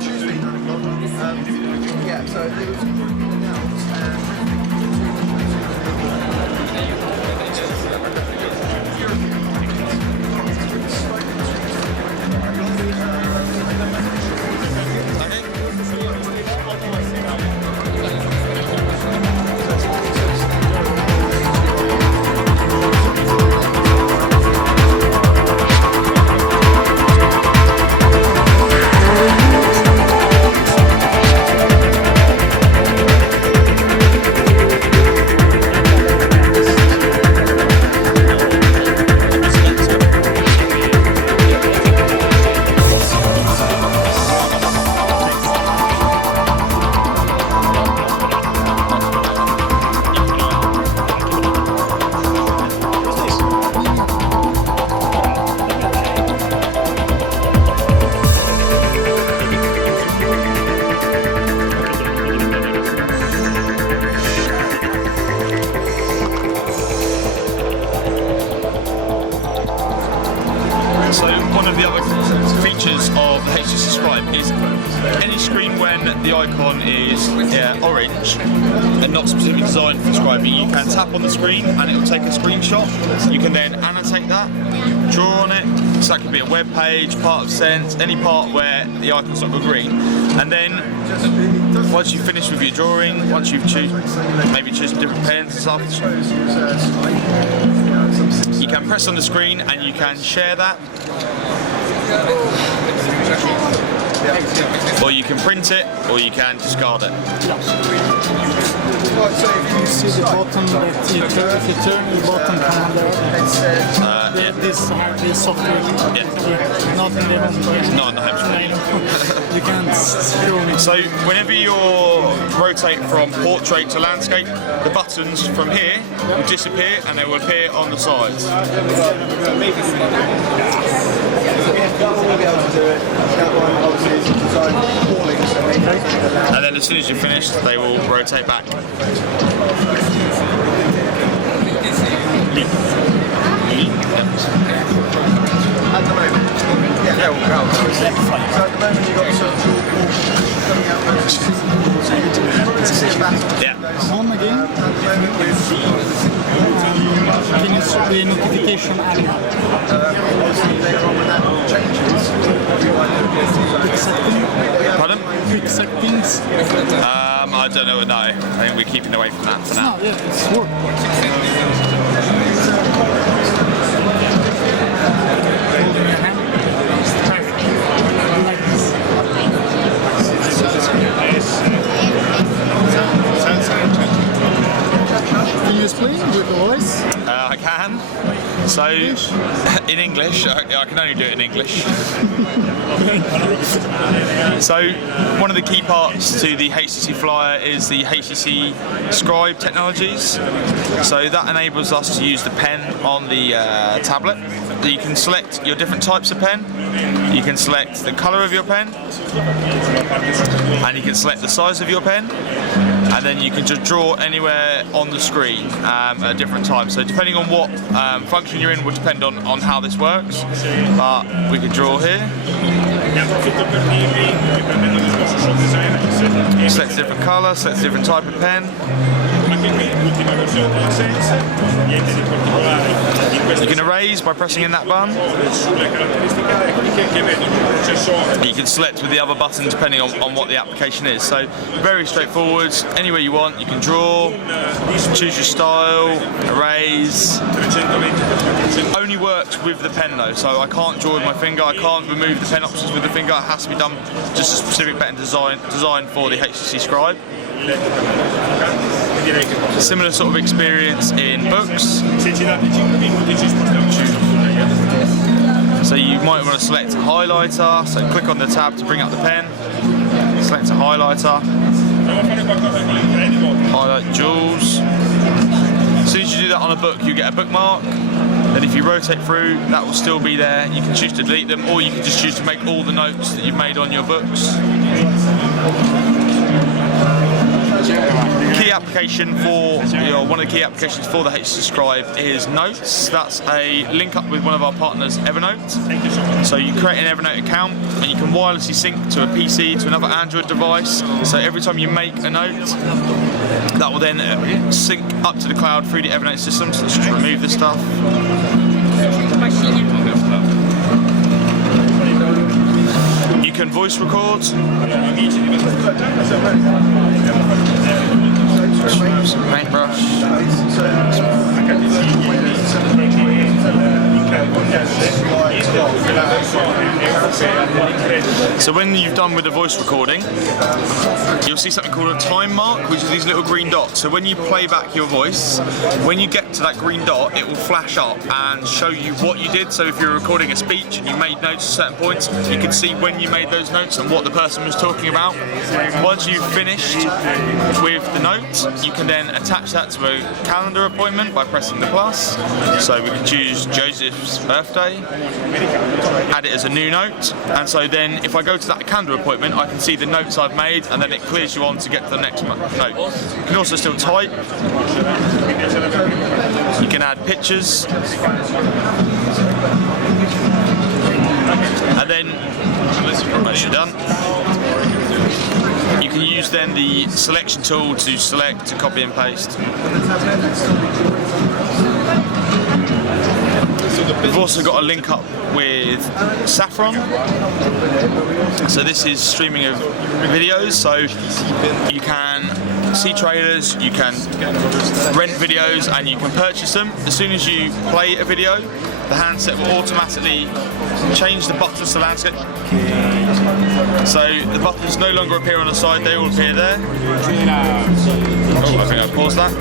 Tuesday 9 o'clock. Yeah, so it was announced So one of the other features of the HTC Scribe is any screen when the icon is orange and not specifically designed for scribing, you can tap on the screen and it will take a screenshot. You can then annotate that, draw on it, so that could be a web page, part of Sense, any part where the icon's not got green. And then once you've finished with your drawing, once you've maybe chosen different pens and stuff, you can press on the screen and you can share that. Or you can print it, or you can discard it. So if you see the bottom, that if you turn the bottom commander, this software, not in the not in the home screen. You can't scroll it. So whenever you rotate from portrait to landscape, the buttons from here will disappear and they will appear on the sides. And then as soon as you're finished, they will rotate back. at the moment. Yeah, we'll go. So at the moment you've got some coming out notices. So you can see a battle. Yeah. Home again. At the moment Can you see the notification area? obviously later on when that changes, Quick settings? Pardon? Quick settings? I don't know. No, I think we're keeping away from that for now. No, yeah, it's work. Can you explain with the voice? I can. So, in English, I can only do it in English. So, one of the key parts to the HTC Flyer is the HTC Scribe technologies. So that enables us to use the pen on the tablet. You can select your different types of pen. You can select the colour of your pen, and you can select the size of your pen. And then you can just draw anywhere on the screen at different times. So depending on what function you're in will depend on how this works. But we can draw here. Select a different colour, select a different type of pen. You can erase by pressing in that button. You can select with the other button depending on what the application is. So very straightforward. Anywhere you want, you can draw, choose your style, erase. Only works with the pen though, so I can't draw with my finger, I can't remove the pen options with the finger, it has to be done just a specific pen designed for the HTC Scribe. Similar sort of experience in books. So you might want to select a highlighter, so click on the tab to bring up the pen, select a highlighter, highlight jewels. As soon as you do that on a book, you get a bookmark. Then if you rotate through, that will still be there. You can choose to delete them, or you can just choose to make all the notes that you've made on your books. key application for one of the key applications for the HTC Scribe is Notes. That's a link up with one of our partners, Evernote. So you create an Evernote account and you can wirelessly sync to a PC, to another Android device. So every time you make a note, that will then sync up to the cloud through the Evernote system. So let's just remove this stuff. You can voice record. Paintbrush. So when you've done with the voice recording, you'll see something called a time mark, which is these little green dots. So when you play back your voice, when you get to that green dot, it will flash up and show you what you did. So if you're recording a speech and you made notes at certain points, you can see when you made those notes and what the person was talking about. Once you've finished with the note, you can then attach that to a calendar appointment by pressing the plus. So we can choose Joseph's birthday, add it as a new note, and so then if I go to that calendar appointment, I can see the notes I've made, and then it clears you on to get to the next note. You can also still type. You can add pictures. And then, once you're done, you can use then the selection tool to select, to copy and paste. We've also got a link up with Saffron. So this is streaming of videos, so you can see trailers, you can rent videos, and you can purchase them. As soon as you play a video, the handset will automatically change the buttons to landscape. So the buttons no longer appear on the side, they all appear there. Oh, I think I'll pause that.